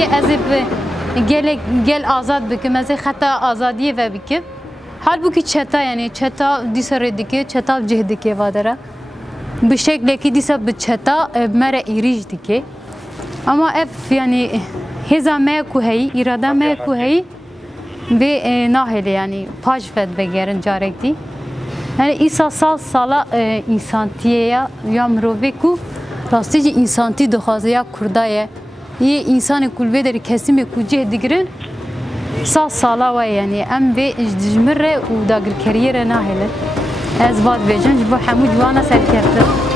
جي ازب gel azad bikim ez hatta azadiye ve bikim halbuki çeta yani çeta disare dike çeta cihdike vadara bir şekilde ki disa bir çeta mere iriş dike ama ef yani heza me ku hey irada me ku hey ve nahele yani paj fed begerin carekti yani isa sala insantiye ya mrove ku rastici insanti doxaziya kurdaya ये इंसान कुलबे दर कैसे में कुछ दिगरन सात साला हुआ यानी हम बे जमर रे उदागर करियर ना है ले आज बाद बेजन जब हमू जवाना सर करते